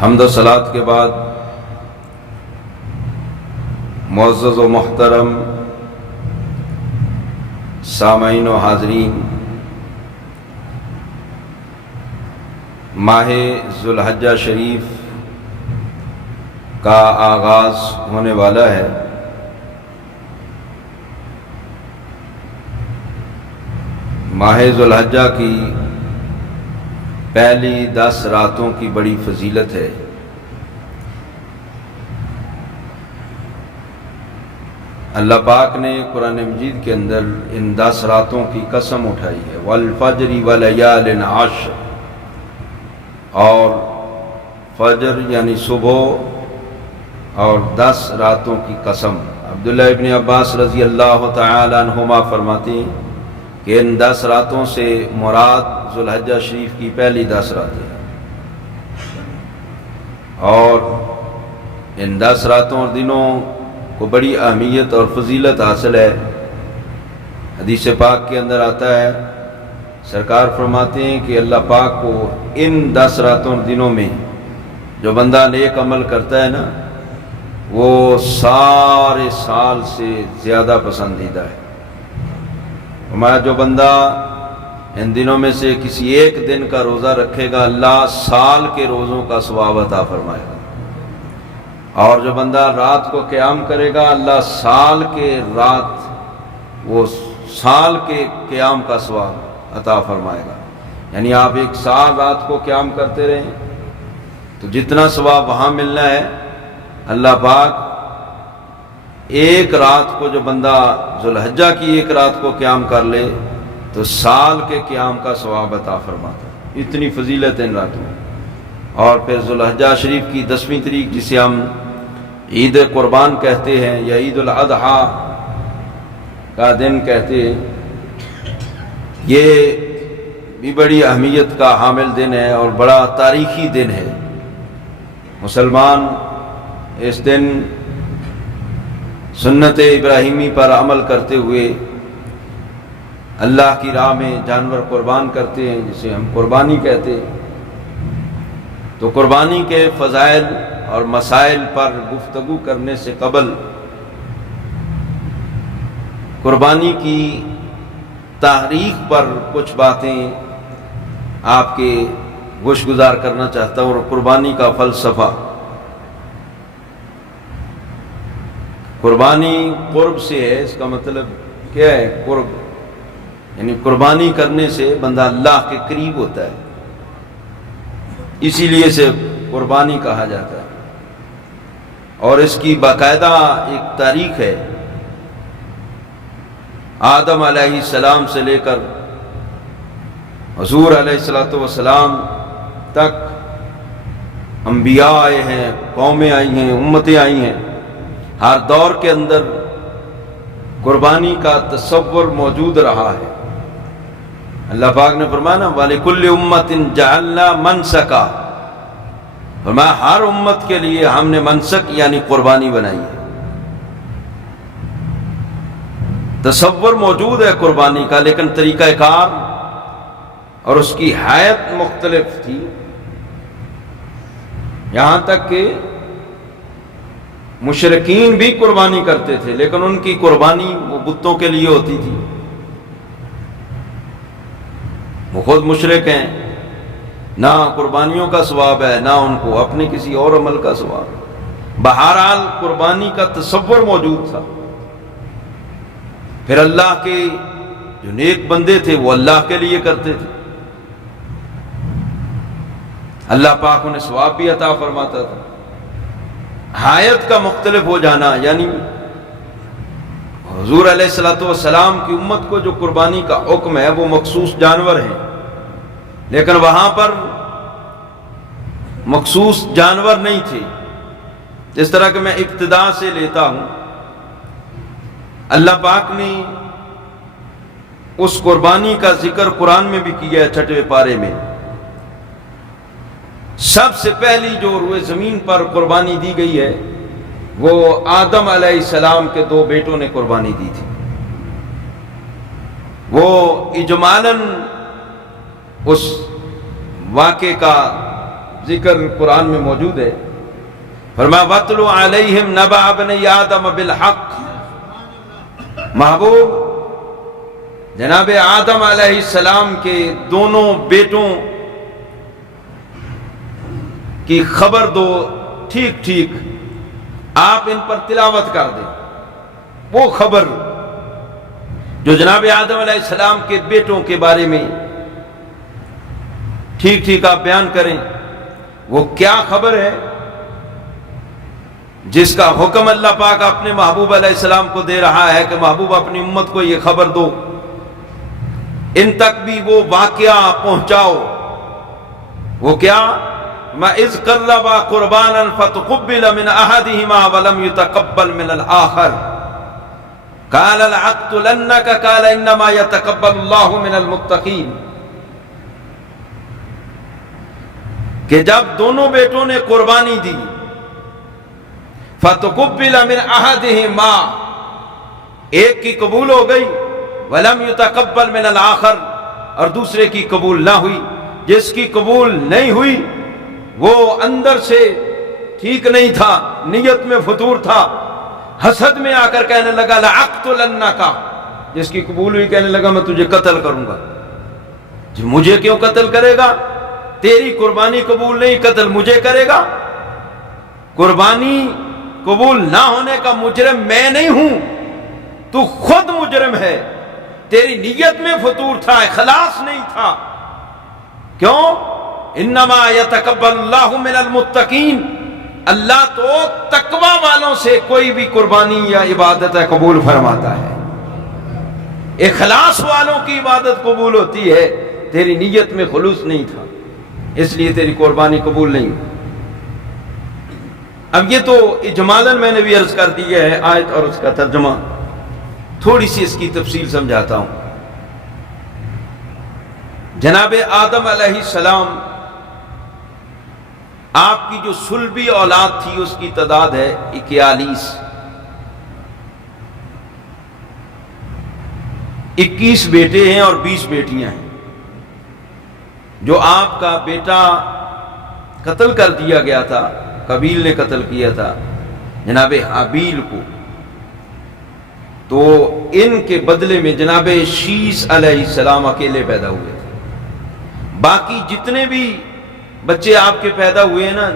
حمد و صلات کے بعد معزز و محترم سامعین و حاضرین، ماہ ذو الحجہ شریف کا آغاز ہونے والا ہے۔ ماہ ذو الحجہ کی پہلی 10 راتوں کی بڑی فضیلت ہے۔ اللہ پاک نے قرآن مجید کے اندر ان 10 راتوں کی قسم اٹھائی ہے، والفجر ولیال عشر، اور فجر یعنی صبح اور 10 راتوں کی قسم۔ عبداللہ ابن عباس رضی اللہ تعالی عنہما فرماتے ہیں کہ ان 10 راتوں سے مراد ذو الحجہ شریف کی پہلی 10 راتیں ہیں، اور ان 10 راتوں اور دنوں کو بڑی اہمیت اور فضیلت حاصل ہے۔ حدیث پاک کے اندر آتا ہے، سرکار فرماتے ہیں کہ اللہ پاک کو ان 10 راتوں اور دنوں میں جو بندہ نیک عمل کرتا ہے نا، وہ سارے سال سے زیادہ پسندیدہ ہے۔ ہمارا جو بندہ ان دنوں میں سے کسی ایک دن کا روزہ رکھے گا، اللہ سال کے روزوں کا ثواب عطا فرمائے گا، اور جو بندہ رات کو قیام کرے گا، اللہ سال کے قیام کا ثواب عطا فرمائے گا۔ یعنی آپ ایک سال رات کو قیام کرتے رہیں تو جتنا ثواب وہاں ملنا ہے، اللہ پاک ایک رات کو جو بندہ ذو الحجہ کی ایک رات کو قیام کر لے تو سال کے قیام کا ثواب عطا فرماتا ہے۔ اتنی فضیلت ان راتوں میں۔ اور پھر ذو الحجہ شریف کی 10ویں تاریخ، جسے ہم عید قربان کہتے ہیں یا عید الاضحیٰ کا دن کہتے ہیں، یہ بھی بڑی اہمیت کا حامل دن ہے اور بڑا تاریخی دن ہے۔ مسلمان اس دن سنت ابراہیمی پر عمل کرتے ہوئے اللہ کی راہ میں جانور قربان کرتے ہیں، جسے ہم قربانی کہتے ہیں۔ تو قربانی کے فضائل اور مسائل پر گفتگو کرنے سے قبل قربانی کی تاریخ پر کچھ باتیں آپ کے گوش گزار کرنا چاہتا ہوں، اور قربانی کا فلسفہ۔ قربانی قرب سے ہے، اس کا مطلب کیا ہے؟ قرب یعنی قربانی کرنے سے بندہ اللہ کے قریب ہوتا ہے، اسی لیے اسے قربانی کہا جاتا ہے۔ اور اس کی باقاعدہ ایک تاریخ ہے۔ آدم علیہ السلام سے لے کر حضور علیہ السلام تک انبیاء آئے ہیں، قومیں آئی ہیں، امتیں آئی ہیں۔ ہر دور کے اندر قربانی کا تصور موجود رہا ہے۔ اللہ پاک نے فرمایا نا، وَلِكُلِّ أُمَّةٍ جَعَلْنَا مَنْسَكًا، فرمایا ہر امت کے لیے ہم نے منسک یعنی قربانی بنائی ہے۔ تصور موجود ہے قربانی کا، لیکن طریقہ کار اور اس کی حیت مختلف تھی، یہاں تک کہ مشرکین بھی قربانی کرتے تھے، لیکن ان کی قربانی وہ بتوں کے لیے ہوتی تھی۔ وہ خود مشرک ہیں، نہ قربانیوں کا ثواب ہے، نہ ان کو اپنے کسی اور عمل کا ثواب ہے۔ بہرحال قربانی کا تصور موجود تھا۔ پھر اللہ کے جو نیک بندے تھے وہ اللہ کے لیے کرتے تھے، اللہ پاک انہیں ثواب بھی عطا فرماتا تھا۔ حیات کا مختلف ہو جانا، یعنی حضور علیہ السلام کی امت کو جو قربانی کا حکم ہے وہ مخصوص جانور ہیں، لیکن وہاں پر مخصوص جانور نہیں تھے۔ جس طرح کہ میں ابتدا سے لیتا ہوں، اللہ پاک نے اس قربانی کا ذکر قرآن میں بھی کیا ہے، 6ویں پارے میں۔ سب سے پہلی جو روئے زمین پر قربانی دی گئی ہے وہ آدم علیہ السلام کے 2 بیٹوں نے قربانی دی تھی۔ وہ اجمالاً اس واقعے کا ذکر قرآن میں موجود ہے. فرمایا وَاتْلُ عَلَيْهِمْ نَبَأَ ابْنَيْ آدَمَ بِالْحَقِّ. محبوب جناب آدم علیہ السلام کے دونوں بیٹوں کی خبر دو ٹھیک ٹھیک، آپ ان پر تلاوت کر دیں. وہ خبر جو جناب آدم علیہ السلام کے بیٹوں کے بارے میں ٹھیک ٹھیک آپ بیان کریں. وہ کیا خبر ہے جس کا حکم اللہ پاک اپنے محبوب علیہ السلام کو دے رہا ہے کہ محبوب اپنی امت کو یہ خبر دو، ان تک بھی وہ واقعہ پہنچاؤ. وہ کیا؟ ما اذ قربا قربانا فتقبل من احدهما ولم يتقبل من الاخر قال لأقتلنك قال انما يتقبل الله من المتقين. کہ جب دونوں بیٹوں نے قربانی دی، فتقبل من احدهما، ایک کی قبول ہو گئی، ولم يتقبل من الاخر، اور دوسرے کی قبول نہ ہوئی. جس کی قبول نہیں ہوئی وہ اندر سے ٹھیک نہیں تھا، نیت میں فتور تھا، حسد میں آ کر کہنے لگا لأقتلنک. جس کی قبول ہوئی کہنے لگا میں تجھے قتل کروں گا. جی مجھے کیوں قتل کرے گا؟ تیری قربانی قبول نہیں، قتل مجھے کرے گا؟ قربانی قبول نہ ہونے کا مجرم میں نہیں ہوں، تو خود مجرم ہے. تیری نیت میں فتور تھا، اخلاص نہیں تھا. کیوں؟ انما یتقبل اللہ من المتقین. اللہ تو تقوی والوں سے کوئی بھی قربانی یا عبادت قبول فرماتا ہے. اخلاص والوں کی عبادت قبول ہوتی ہے. تیری نیت میں خلوص نہیں تھا، اس لیے تیری قربانی قبول نہیں. اب یہ تو اجمالاً میں نے بھی عرض کر دیا ہے آیت اور اس کا ترجمہ. تھوڑی سی اس کی تفصیل سمجھاتا ہوں. جناب آدم علیہ السلام، آپ کی جو صلبی اولاد تھی اس کی تعداد ہے 41. 21 بیٹے ہیں اور 20 بیٹیاں ہیں. جو آپ کا بیٹا قتل کر دیا گیا تھا، قابیل نے قتل کیا تھا جناب حابیل کو، تو ان کے بدلے میں جناب شیس علیہ السلام اکیلے پیدا ہوئے تھے. باقی جتنے بھی بچے آپ کے پیدا ہوئے ہیں نا،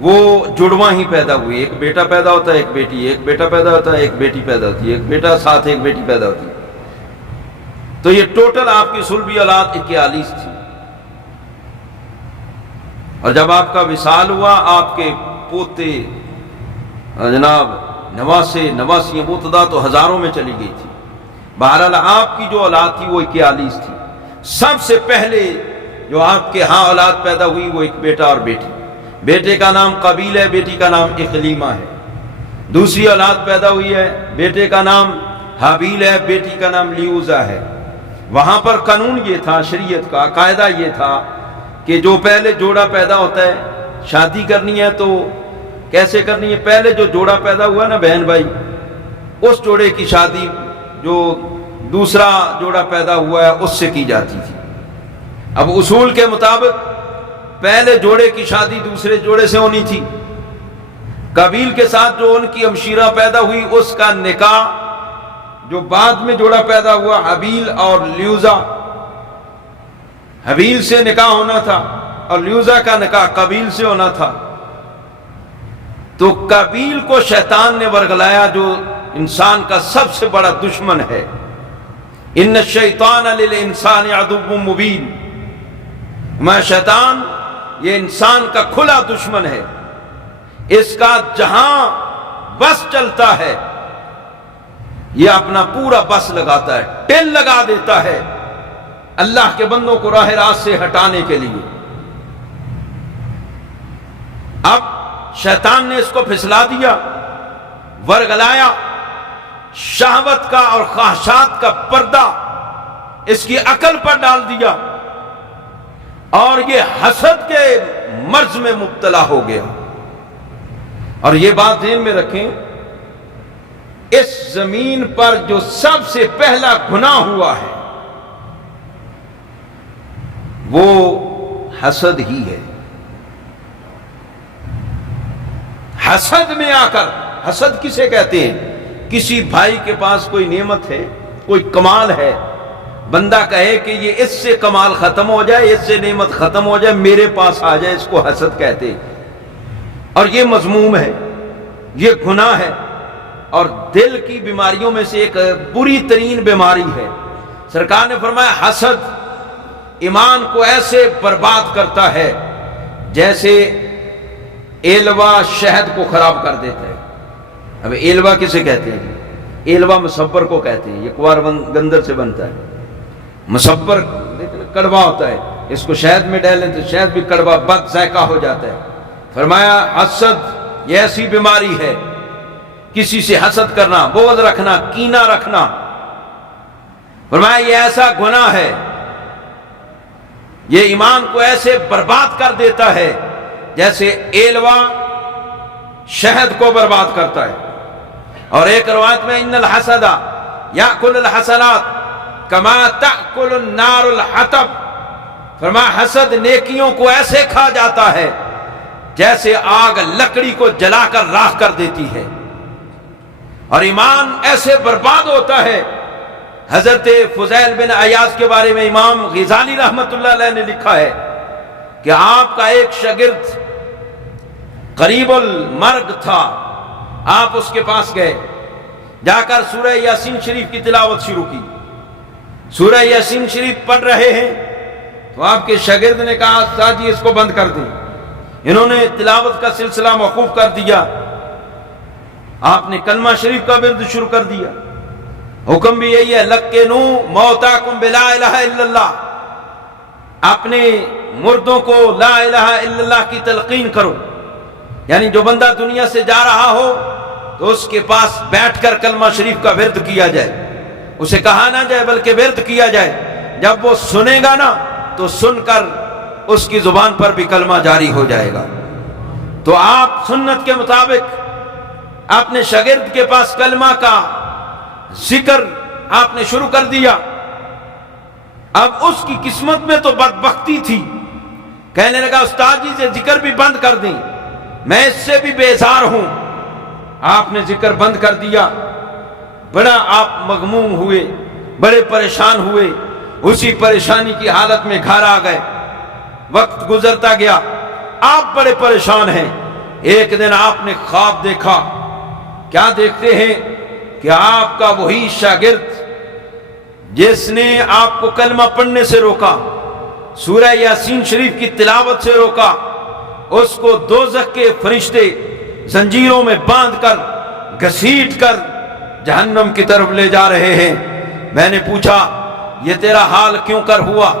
وہ جڑواں ہی پیدا ہوئے. ایک بیٹا پیدا ہوتا ہے، ایک بیٹی، ایک بیٹا پیدا ہوتا ہے، ایک بیٹی پیدا ہوتی ہے، ایک بیٹا ساتھ ایک بیٹی پیدا ہوتی ہے. تو یہ ٹوٹل آپ کی صلبی اولاد 41 تھی. اور جب آپ کا وصال ہوا، آپ کے پوتے جناب نواسے نواسیاں، وہ تعداد تو ہزاروں میں چلی گئی تھی. بہرحال آپ کی جو اولاد تھی وہ 41 تھی. سب سے پہلے جو آپ کے ہاں اولاد پیدا ہوئی وہ ایک بیٹا اور بیٹی. بیٹے کا نام قابیل ہے، بیٹی کا نام اقلیمہ ہے. دوسری اولاد پیدا ہوئی ہے، بیٹے کا نام حابیل ہے، بیٹی کا نام لیوزا ہے. وہاں پر قانون یہ تھا، شریعت کا قاعدہ یہ تھا کہ جو پہلے جوڑا پیدا ہوتا ہے، شادی کرنی ہے تو کیسے کرنی ہے؟ پہلے جو جوڑا پیدا ہوا نا بہن بھائی، اس جوڑے کی شادی جو دوسرا جوڑا پیدا ہوا ہے اس سے کی جاتی تھی. اب اصول کے مطابق پہلے جوڑے کی شادی دوسرے جوڑے سے ہونی تھی. قابیل کے ساتھ جو ان کی ہمشیرہ پیدا ہوئی، اس کا نکاح جو بعد میں جوڑا پیدا ہوا حابیل اور لیوزا، حابیل سے نکاح ہونا تھا اور لیوزا کا نکاح قابیل سے ہونا تھا. تو قابیل کو شیطان نے ورگلایا، جو انسان کا سب سے بڑا دشمن ہے. ان الشیطان للانسان عدو مبین. میں شیطان یہ انسان کا کھلا دشمن ہے. اس کا جہاں بس چلتا ہے یہ اپنا پورا بس لگاتا ہے، ٹل لگا دیتا ہے اللہ کے بندوں کو راہ راست سے ہٹانے کے لیے. اب شیطان نے اس کو پھسلا دیا، ورگلایا، شہوت کا اور خواہشات کا پردہ اس کی عقل پر ڈال دیا، اور یہ حسد کے مرض میں مبتلا ہو گیا. اور یہ بات ذہن میں رکھیں، اس زمین پر جو سب سے پہلا گناہ ہوا ہے وہ حسد ہی ہے. حسد میں آ کر، حسد کسے کہتے ہیں؟ کسی بھائی کے پاس کوئی نعمت ہے، کوئی کمال ہے، بندہ کہے کہ یہ اس سے کمال ختم ہو جائے، اس سے نعمت ختم ہو جائے، میرے پاس آ جائے، اس کو حسد کہتے ہیں۔ اور یہ مذموم ہے، یہ گناہ ہے، اور دل کی بیماریوں میں سے ایک بری ترین بیماری ہے۔ سرکار نے فرمایا حسد ایمان کو ایسے برباد کرتا ہے جیسے ایلوا شہد کو خراب کر دیتا ہے۔ اب ایلوا کسے کہتے ہیں؟ ایلوا مصبر کو کہتے ہیں، یہ کوار گندر سے بنتا ہے۔ مصبر کڑوا ہوتا ہے، اس کو شہد میں ڈالیں تو شہد بھی کڑوا بد ذائقہ ہو جاتا ہے۔ فرمایا حسد یہ ایسی بیماری ہے، کسی سے حسد کرنا، بغض رکھنا، کینہ رکھنا، فرمایا یہ ایسا گناہ ہے، یہ ایمان کو ایسے برباد کر دیتا ہے جیسے ایلوا شہد کو برباد کرتا ہے۔ اور ایک روایت میں ان الحسد یاکل الحسنات کما تاکل النار الحطب، فرمایا حسد نیکیوں کو ایسے کھا جاتا ہے جیسے آگ لکڑی کو جلا کر راکھ کر دیتی ہے، اور ایمان ایسے برباد ہوتا ہے۔ حضرت فضیل بن عیاض کے بارے میں امام غزالی رحمت اللہ علیہ نے لکھا ہے کہ آپ کا ایک شاگرد قریب المرگ تھا، آپ اس کے پاس گئے، جا کر سورہ یاسین شریف کی تلاوت شروع کی۔ سورہ یاسین شریف پڑھ رہے ہیں تو آپ کے شاگرد نے کہا استاد جی اس کو بند کر دیں۔ انہوں نے تلاوت کا سلسلہ موقوف کر دیا، آپ نے کلمہ شریف کا ورد شروع کر دیا۔ حکم بھی یہی ہے لقنوا موتاکم بلا الہ الا اللہ، اپنے مردوں کو لا الہ الا اللہ کی تلقین کرو، یعنی جو بندہ دنیا سے جا رہا ہو تو اس کے پاس بیٹھ کر کلمہ شریف کا ورد کیا جائے، اسے کہا نہ جائے بلکہ ورد کیا جائے۔ جب وہ سنے گا نا تو سن کر اس کی زبان پر بھی کلمہ جاری ہو جائے گا۔ تو آپ سنت کے مطابق اپنے شاگرد کے پاس کلمہ کا ذکر آپ نے شروع کر دیا۔ اب اس کی قسمت میں تو بدبختی تھی، کہنے لگا استاد جی سے ذکر بھی بند کر دیں، میں اس سے بھی بیزار ہوں۔ آپ نے ذکر بند کر دیا، بڑا آپ مغموم ہوئے، بڑے پریشان ہوئے، اسی پریشانی کی حالت میں گھر آ گئے۔ وقت گزرتا گیا، آپ بڑے پریشان ہیں۔ ایک دن آپ نے خواب دیکھا، کیا دیکھتے ہیں کہ آپ کا وہی شاگرد جس نے آپ کو کلمہ پڑھنے سے روکا، سورہ یاسین شریف کی تلاوت سے روکا، اس کو دوزخ کے فرشتے زنجیروں میں باندھ کر گھسیٹ کر جہنم کی طرف لے جا رہے ہیں۔ میں نے پوچھا یہ تیرا حال کیوں کر ہوا؟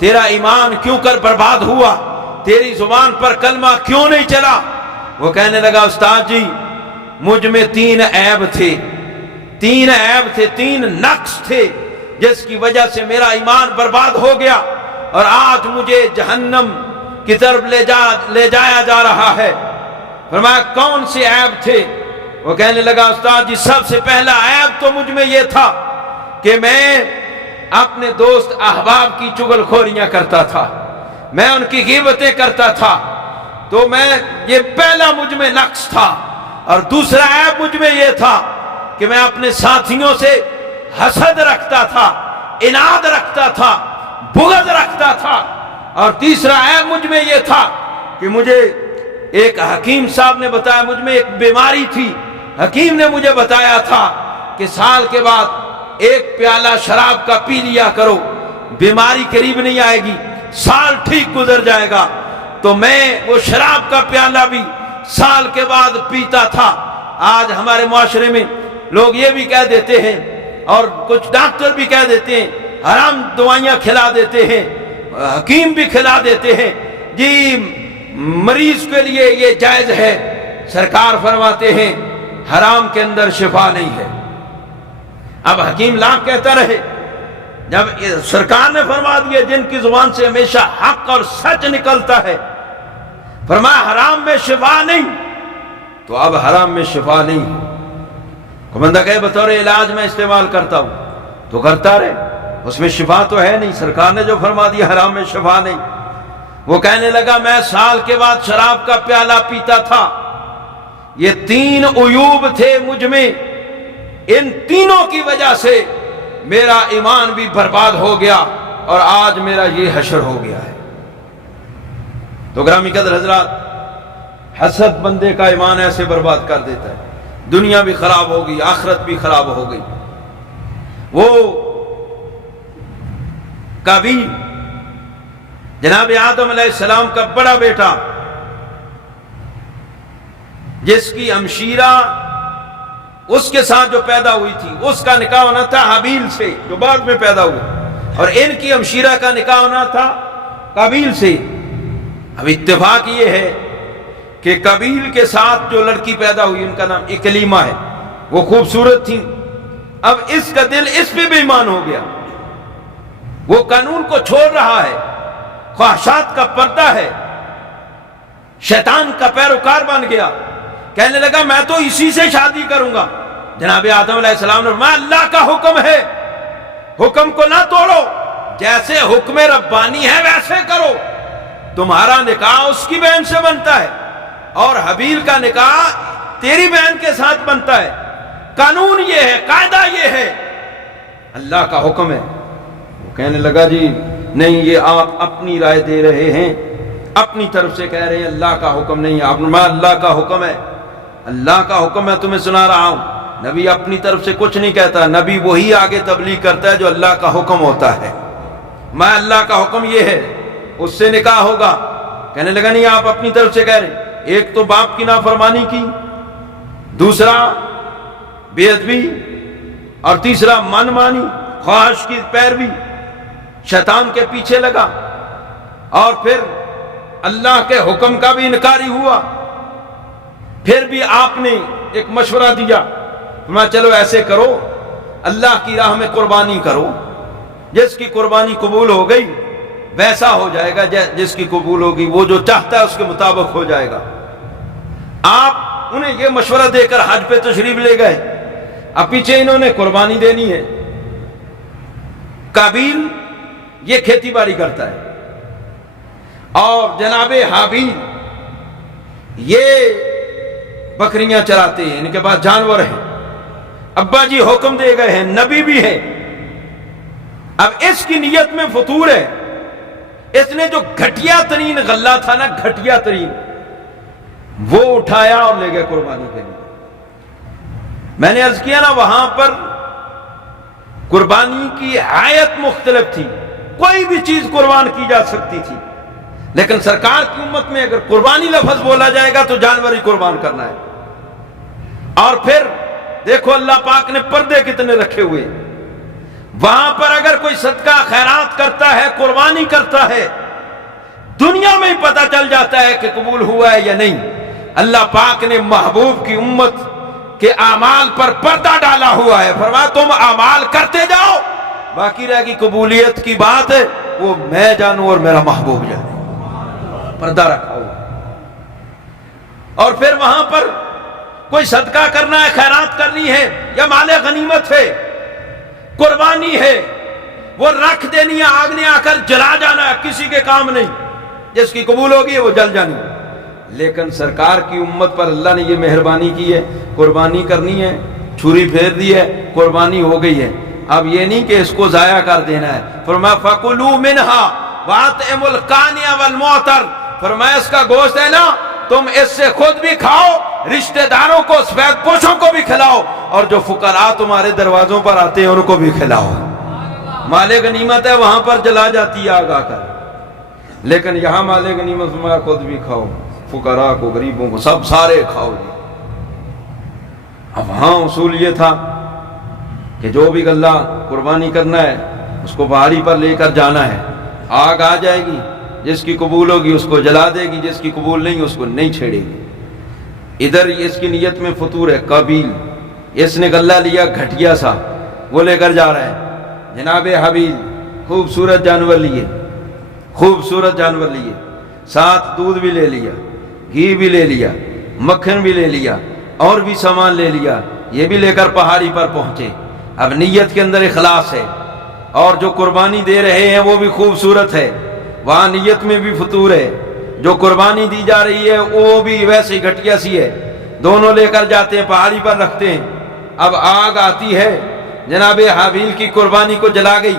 تیرا ایمان کیوں کر برباد ہوا؟ تیری زبان پر کلمہ کیوں نہیں چلا؟ وہ کہنے لگا استاد جی مجھ میں 3 عیب تھے، 3 عیب تھے، 3 نقص تھے جس کی وجہ سے میرا ایمان برباد ہو گیا، اور آج مجھے جہنم کی طرف لے جایا جا رہا ہے۔ فرمایا کون سے عیب تھے؟ وہ کہنے لگا استاد جی سب سے پہلا عیب تو مجھ میں یہ تھا کہ میں اپنے دوست احباب کی چغل خوریاں کرتا تھا، میں ان کی غیبتیں کرتا تھا، تو یہ پہلا مجھ میں نقص تھا۔ اور دوسرا عیب مجھ میں یہ تھا کہ میں اپنے ساتھیوں سے حسد رکھتا تھا، عناد رکھتا تھا، بغض رکھتا تھا۔ اور تیسرا عیب مجھ میں یہ تھا کہ مجھے ایک حکیم صاحب نے بتایا، مجھ میں ایک بیماری تھی، حکیم نے مجھے بتایا تھا کہ سال کے بعد 1 پیالہ شراب کا پی لیا کرو، بیماری قریب نہیں آئے گی، سال ٹھیک گزر جائے گا۔ تو میں وہ شراب کا پیالہ بھی سال کے بعد پیتا تھا۔ آج ہمارے معاشرے میں لوگ یہ بھی کہہ دیتے ہیں، اور کچھ ڈاکٹر بھی کہہ دیتے ہیں، حرام دوائیاں کھلا دیتے ہیں، حکیم بھی کھلا دیتے ہیں، جی مریض کے لیے یہ جائز ہے۔ سرکار فرماتے ہیں حرام کے اندر شفا نہیں ہے۔ اب حکیم لاکھ کہتا رہے، جب سرکار نے فرما دیا جن کی زبان سے ہمیشہ حق اور سچ نکلتا ہے، فرمایا حرام میں شفا نہیں، تو اب حرام میں شفا نہیں ہے۔ کو بندہ کہے بطور علاج میں استعمال کرتا ہوں تو کرتا رہے، اس میں شفا تو ہے نہیں، سرکار نے جو فرما دیا حرام میں شفا نہیں۔ وہ کہنے لگا میں سال کے بعد شراب کا پیالہ پیتا تھا، یہ 3 عیوب تھے مجھ میں، ان تینوں کی وجہ سے میرا ایمان بھی برباد ہو گیا اور آج میرا یہ حشر ہو گیا ہے۔ تو گرامی قدر حضرات، حسد بندے کا ایمان ایسے برباد کر دیتا ہے، دنیا بھی خراب ہو گئی، آخرت بھی خراب ہو گئی۔ وہ قابیل جناب آدم علیہ السلام کا بڑا بیٹا، جس کی ہمشیرہ اس کے ساتھ جو پیدا ہوئی تھی، اس کا نکاح ہونا تھا حابیل سے جو بعد میں پیدا ہوا، اور ان کی ہمشیرہ کا نکاح ہونا تھا قابیل سے۔ اب اتفاق یہ ہے کہ قابیل کے ساتھ جو لڑکی پیدا ہوئی ان کا نام اکلیمہ ہے، وہ خوبصورت تھی۔ اب اس کا دل اس پہ بے ایمان ہو گیا، وہ قانون کو چھوڑ رہا ہے، خواہشات کا پردہ ہے، شیطان کا پیروکار بن گیا، کہنے لگا میں تو اسی سے شادی کروں گا۔ جناب آدم علیہ السلام نے فرمایا اللہ کا حکم ہے، حکم کو نہ توڑو، جیسے حکم ربانی ہے ویسے کرو۔ تمہارا نکاح اس کی بہن سے بنتا ہے اور حابیل کا نکاح تیری بہن کے ساتھ بنتا ہے، قانون یہ ہے، قاعدہ یہ ہے، اللہ کا حکم ہے۔ وہ کہنے لگا جی نہیں، یہ آپ اپنی رائے دے رہے ہیں، اپنی طرف سے کہہ رہے ہیں، اللہ کا حکم نہیں ہے۔ آپ نے فرمایا اللہ کا حکم ہے، اللہ کا حکم میں تمہیں سنا رہا ہوں۔ نبی اپنی طرف سے کچھ نہیں کہتا، نبی وہی آگے تبلیغ کرتا ہے جو اللہ کا حکم ہوتا ہے۔ میں اللہ کا حکم یہ ہے، اس سے نکاح ہوگا۔ کہنے لگا نہیں، آپ اپنی طرف سے کہہ رہے ہیں، ایک تو باپ کی نافرمانی کی، دوسرا بے ادبی، اور تیسرا من مانی، خواہش کی پیروی، شیطان کے پیچھے لگا، اور پھر اللہ کے حکم کا بھی انکاری ہوا۔ پھر بھی آپ نے ایک مشورہ دیا، میں چلو ایسے کرو، اللہ کی راہ میں قربانی کرو، جس کی قربانی قبول ہو گئی ویسا ہو جائے گا، جس کی قبول ہوگی وہ جو چاہتا ہے اس کے مطابق ہو جائے گا۔ آپ انہیں یہ مشورہ دے کر حج پہ تشریف لے گئے، اب پیچھے انہوں نے قربانی دینی ہے۔ قابیل یہ کھیتی باڑی کرتا ہے اور جناب حابیل یہ بکریاں چراتے ہیں، ان کے پاس جانور ہیں، ابا جی حکم دے گئے ہیں، نبی بھی ہیں۔ اب اس کی نیت میں فطور ہے، اس نے جو گھٹیا ترین غلہ تھا نا، گھٹیا ترین، وہ اٹھایا اور لے گئے قربانی کے لیے۔ میں نے عرض کیا نا وہاں پر قربانی کی آیت مختلف تھی، کوئی بھی چیز قربان کی جا سکتی تھی، لیکن سرکار کی امت میں اگر قربانی لفظ بولا جائے گا تو جانور ہی قربان کرنا ہے۔ اور پھر دیکھو اللہ پاک نے پردے کتنے رکھے ہوئے، وہاں پر اگر کوئی صدقہ خیرات کرتا ہے، قربانی کرتا ہے، دنیا میں ہی پتہ چل جاتا ہے کہ قبول ہوا ہے یا نہیں۔ اللہ پاک نے محبوب کی امت کے اعمال پر پردہ ڈالا ہوا ہے، فرمایا تم اعمال کرتے جاؤ، باقی رہ گی قبولیت کی بات ہے وہ میں جانوں اور میرا محبوب جانے، پردہ رکھا ہوا۔ اور پھر وہاں پر کوئی صدقہ کرنا ہے، خیرات کرنی ہے، یا مال غنیمت ہے، قربانی ہے، وہ رکھ دینی ہے، آگ نے آ کر جلا جانا ہے، کسی کے کام نہیں، جس کی قبول ہوگی وہ جل جانی۔ لیکن سرکار کی امت پر اللہ نے یہ مہربانی کی ہے، قربانی کرنی ہے، چھری پھیر دی ہے، قربانی ہو گئی ہے، اب یہ نہیں کہ اس کو ضائع کر دینا ہے۔ فرمایا فَكُلُوا مِنْهَا وَأَطْعِمُوا الْقَانِعَ وَالْمُعْتَرَ، فرمایا اس کا گوشت ہے نا، تم اس سے خود بھی کھاؤ، رشتہ داروں کو، سفید پوشوں کو بھی کھلاؤ، اور جو فقراء تمہارے دروازوں پر آتے ہیں ان کو بھی کھلاؤ۔ مال غنیمت ہے وہاں پر جلا جاتی ہے آگ آ کر، لیکن یہاں مال غنیمت فرمایا خود بھی کھاؤ، فقراء کو، غریبوں کو، سب سارے کھاؤ جی۔ اب ہاں اصول یہ تھا کہ جو بھی غلہ قربانی کرنا ہے اس کو پہاڑی پر لے کر جانا ہے، آگ آ جائے گی، جس کی قبول ہوگی اس کو جلا دے گی، جس کی قبول نہیں اس کو نہیں چھیڑے گی۔ ادھر اس کی نیت میں فطور ہے، قابیل اس نے غلہ لیا گھٹیا سا، وہ لے کر جا رہا ہے۔ جناب حابیل خوبصورت جانور لیے، خوبصورت جانور لیے، ساتھ دودھ بھی لے لیا، گھی بھی لے لیا، مکھن بھی لے لیا، اور بھی سامان لے لیا، یہ بھی لے کر پہاڑی پر پہنچے۔ اب نیت کے اندر اخلاص ہے، اور جو قربانی دے رہے ہیں وہ بھی خوبصورت ہے، وہاں نیت میں بھی فطور ہے، جو قربانی دی جا رہی ہے وہ بھی ویسے گھٹیا سی ہے، دونوں لے کر جاتے ہیں، پہاڑی پر رکھتے ہیں. اب آگ آتی ہے، جناب حابیل کی قربانی کو جلا گئی،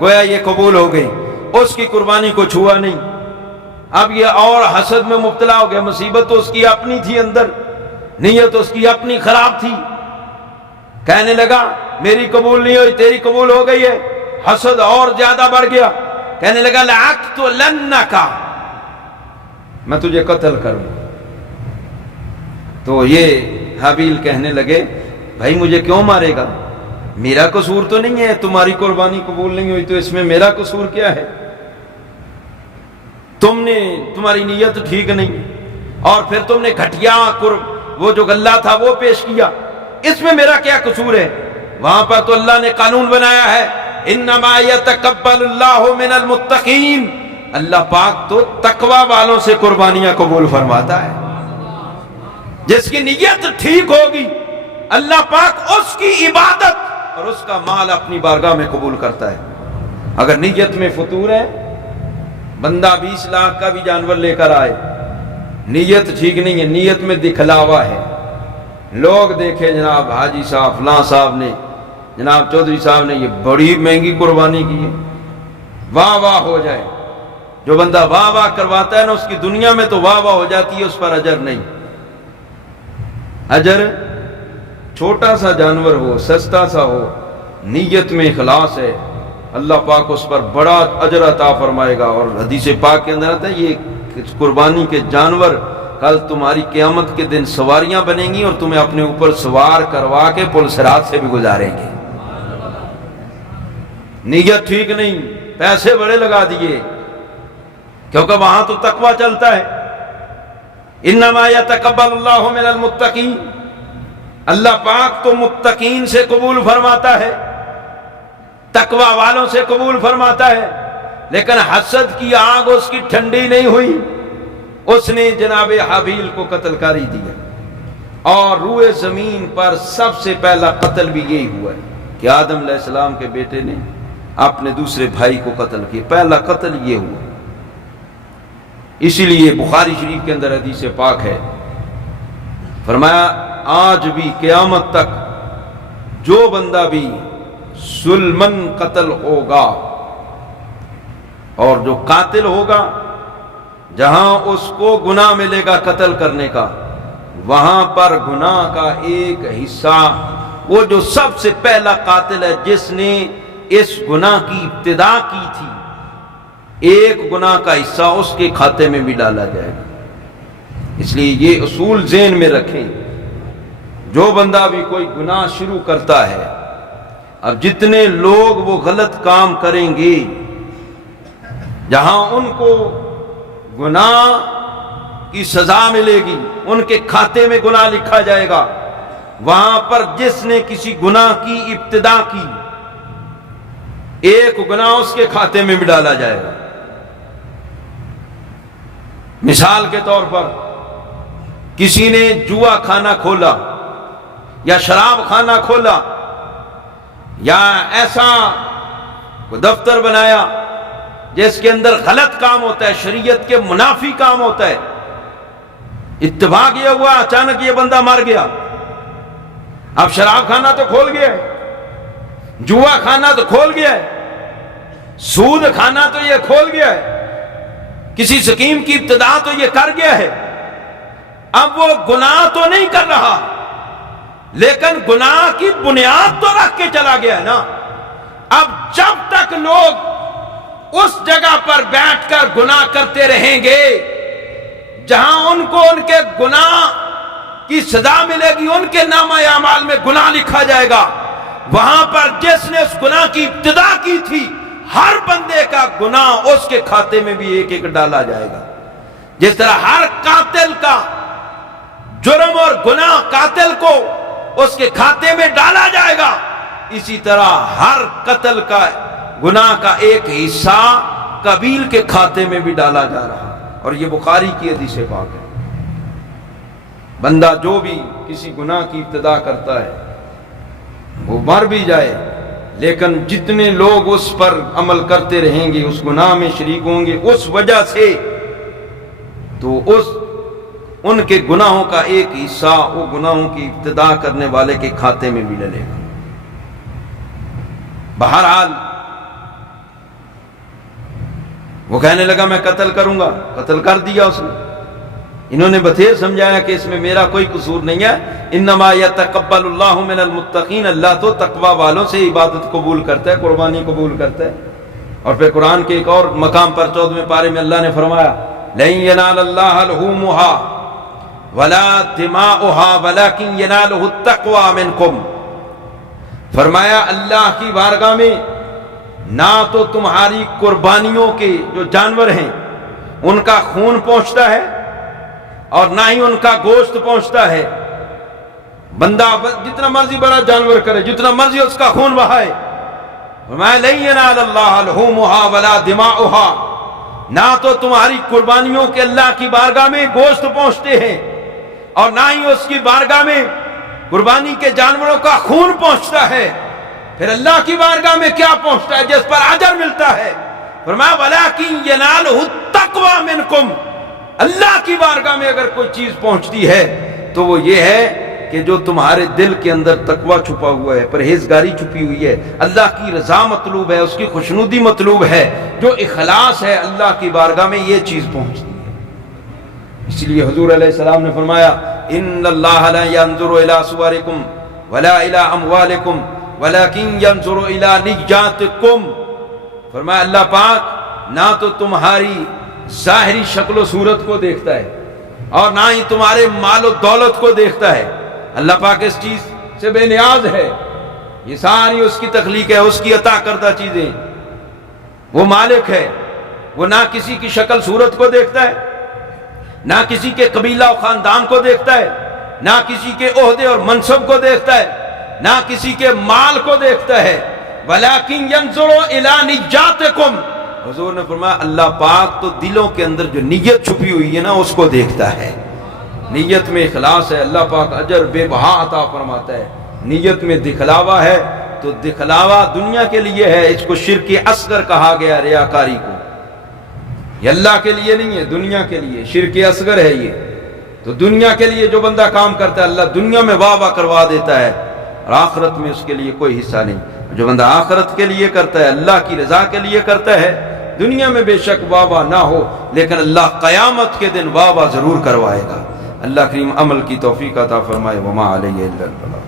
گویا یہ قبول ہو گئی، اس کی قربانی کو چھوا نہیں. اب یہ اور حسد میں مبتلا ہو گیا. مصیبت تو اس کی اپنی تھی، اندر نیت اس کی اپنی خراب تھی. کہنے لگا میری قبول نہیں ہوئی، تیری قبول ہو گئی ہے. حسد اور زیادہ بڑھ گیا. کہنے لگا لَأَقْتُلَنَّكَ، میں تجھے قتل کروں. تو یہ حابیل کہنے لگے بھائی مجھے کیوں مارے گا؟ میرا قصور تو نہیں ہے، تمہاری قربانی قبول نہیں ہوئی تو اس میں میرا قصور کیا ہے؟ تمہاری نیت ٹھیک نہیں، اور پھر تم نے گھٹیا وہ جو غلہ تھا وہ پیش کیا، اس میں میرا کیا قصور ہے؟ وہاں پر تو اللہ نے قانون بنایا ہے انما یتقبل اللہ من المتقین، اللہ پاک تو تقوی والوں سے قربانیاں قبول فرماتا ہے. جس کی نیت ٹھیک ہوگی اللہ پاک اس کی عبادت اور اس کا مال اپنی بارگاہ میں قبول کرتا ہے. اگر نیت میں فطور ہے، بندہ 20 لاکھ کا بھی جانور لے کر آئے، نیت ٹھیک نہیں ہے، نیت میں دکھلاوا ہے. لوگ دیکھے جناب حاجی صاحب فلاں صاحب نے، جناب چودھری صاحب نے یہ بڑی مہنگی قربانی کی ہے، واہ واہ ہو جائے. جو بندہ واہ واہ کرواتا ہے نا اس کی دنیا میں تو واہ واہ ہو جاتی ہے، اس پر اجر نہیں. اجر چھوٹا سا جانور ہو، سستا سا ہو، نیت میں اخلاص ہے، اللہ پاک اس پر بڑا اجر عطا فرمائے گا. اور حدیث پاک کے اندر آتا ہے یہ قربانی کے جانور کل تمہاری قیامت کے دن سواریاں بنیں گی اور تمہیں اپنے اوپر سوار کروا کے پل صراط سے بھی گزاریں گے. نیت ٹھیک نہیں، پیسے بڑے لگا دیے، کیونکہ وہاں تو تقوی چلتا ہے. انما یتقبل اللہ من المتقین، اللہ پاک تو متقین سے قبول فرماتا ہے، تقوی والوں سے قبول فرماتا ہے. لیکن حسد کی آگ اس کی ٹھنڈی نہیں ہوئی، اس نے جناب حابیل کو قتل کر ہی دیا. اور روئے زمین پر سب سے پہلا قتل بھی یہی ہوا ہے کہ آدم علیہ السلام کے بیٹے نے اپنے دوسرے بھائی کو قتل کیا. پہلا قتل یہ ہوا. اسی لیے بخاری شریف کے اندر حدیث پاک ہے، فرمایا آج بھی قیامت تک جو بندہ بھی ظلمن قتل ہوگا، اور جو قاتل ہوگا جہاں اس کو گناہ ملے گا قتل کرنے کا، وہاں پر گناہ کا ایک حصہ، وہ جو سب سے پہلا قاتل ہے جس نے اس گناہ کی ابتدا کی تھی، ایک گناہ کا حصہ اس کے کھاتے میں بھی ڈالا جائے گا. اس لیے یہ اصول ذہن میں رکھیں، جو بندہ بھی کوئی گناہ شروع کرتا ہے، اب جتنے لوگ وہ غلط کام کریں گے جہاں ان کو گناہ کی سزا ملے گی، ان کے کھاتے میں گناہ لکھا جائے گا، وہاں پر جس نے کسی گناہ کی ابتدا کی ایک گناہ اس کے کھاتے میں بھی ڈالا جائے گا. مثال کے طور پر کسی نے جوا خانہ کھولا یا شراب خانہ کھولا یا ایسا دفتر بنایا جس کے اندر غلط کام ہوتا ہے، شریعت کے منافی کام ہوتا ہے، اتفاق یہ ہوا اچانک یہ بندہ مر گیا، اب شراب خانہ تو کھول گیا ہے، جوا خانہ تو کھول گیا ہے، سود خانہ تو یہ کھول گیا ہے، کسی سکیم کی ابتدا تو یہ کر گیا ہے. اب وہ گناہ تو نہیں کر رہا لیکن گناہ کی بنیاد تو رکھ کے چلا گیا ہے نا. اب جب تک لوگ اس جگہ پر بیٹھ کر گناہ کرتے رہیں گے جہاں ان کو ان کے گناہ کی سزا ملے گی، ان کے نامہ اعمال میں گناہ لکھا جائے گا، وہاں پر جس نے اس گناہ کی ابتدا کی تھی ہر بندے کا گناہ اس کے کھاتے میں بھی ایک ایک ڈالا جائے گا. جس طرح ہر قاتل کا جرم اور گناہ قاتل کو اس کے کھاتے میں ڈالا جائے گا، اسی طرح ہر قتل کا گناہ کا ایک حصہ قبیل کے کھاتے میں بھی ڈالا جا رہا. اور یہ بخاری کی حدیث پاک ہے. بندہ جو بھی کسی گناہ کی ابتدا کرتا ہے وہ مر بھی جائے لیکن جتنے لوگ اس پر عمل کرتے رہیں گے، اس گناہ میں شریک ہوں گے، اس وجہ سے تو اس ان کے گناہوں کا ایک حصہ وہ گناہوں کی ابتدا کرنے والے کے کھاتے میں بھی ڈلے گا۔ بہرحال وہ کہنے لگا میں قتل کروں گا، قتل کر دیا اس نے۔ انہوں نے بتھیر سمجھایا کہ اس میں میرا کوئی قصور نہیں ہے، انما یتقبل اللہ من المتقین، اللہ تو تقوی والوں سے عبادت قبول کرتا ہے، قربانی قبول کرتا ہے۔ اور پھر قرآن کے ایک اور مقام پر 14ویں پارے میں اللہ نے فرمایا لن ینال اللہ لحومها ولا دماؤها ولکن ینالہ التقوی منکم، فرمایا اللہ کی بارگاہ میں نہ تو تمہاری قربانیوں کے جو جانور ہیں ان کا خون پہنچتا ہے اور نہ ہی ان کا گوشت پہنچتا ہے۔ بندہ جتنا مرضی بڑا جانور کرے، جتنا مرضی اس کا خون بہائے، فرمایا لن ینال اللہ لحومها ولا دماؤها، نہ تو تمہاری قربانیوں کے اللہ کی بارگاہ میں گوشت پہنچتے ہیں اور نہ ہی اس کی بارگاہ میں قربانی کے جانوروں کا خون پہنچتا ہے۔ پھر اللہ کی بارگاہ میں کیا پہنچتا ہے جس پر اجر ملتا ہے؟ فرمایا وَلَٰكِن يَنَالُهُ التَّقْوَىٰ مِنْكُمْ، اللہ کی بارگاہ میں اگر کوئی چیز پہنچتی ہے تو وہ یہ ہے کہ جو تمہارے دل کے اندر تقویٰ چھپا ہوا ہے، پرہیزگاری چھپی ہوئی ہے، اللہ کی رضا مطلوب ہے، اس کی خوشنودی مطلوب ہے، جو اخلاص ہے اللہ کی بارگاہ میں یہ چیز پہنچتی ہے۔ اس لیے حضور علیہ السلام نے فرمایا ان اللہ لا ينظر الى صورکم ولا الى اموالکم ولكن ينظر الى نجاتکم، فرمایا اللہ پاک نہ تو تمہاری ظاہری شکل و صورت کو دیکھتا ہے اور نہ ہی تمہارے مال و دولت کو دیکھتا ہے۔ اللہ پاک اس چیز سے بے نیاز ہے، یہ ساری اس کی تخلیق ہے، اس کی عطا کردہ چیزیں، وہ مالک ہے، وہ نہ کسی کی شکل صورت کو دیکھتا ہے، نہ کسی کے قبیلہ و خاندان کو دیکھتا ہے، نہ کسی کے عہدے اور منصب کو دیکھتا ہے، نہ کسی کے مال کو دیکھتا ہے، وَلَٰكِن يَنظُرُ إِلَىٰ نِجَّاتِكُمْ، حضور نے فرمایا اللہ پاک تو دلوں کے اندر جو نیت چھپی ہوئی ہے نا اس کو دیکھتا ہے۔ نیت میں اخلاص ہے، اللہ پاک اجر بے بہا عطا فرماتا ہے۔ نیت میں دکھلاوا ہے تو دکھلاوا دنیا کے لیے ہے، اس کو شرک اصغر کہا گیا، ریاکاری کو۔ یہ اللہ کے لیے نہیں ہے، دنیا کے لیے شرک اصغر ہے یہ۔ تو دنیا کے لیے جو بندہ کام کرتا ہے اللہ دنیا میں واہ واہ کروا دیتا ہے اور آخرت میں اس کے لیے کوئی حصہ نہیں۔ جو بندہ آخرت کے لیے کرتا ہے، اللہ کی رضا کے لیے کرتا ہے، دنیا میں بے شک واہ واہ نہ ہو لیکن اللہ قیامت کے دن واہ واہ ضرور کروائے گا۔ اللہ کریم عمل کی توفیق عطا فرمائے۔ وما علیہ الا البلاغ۔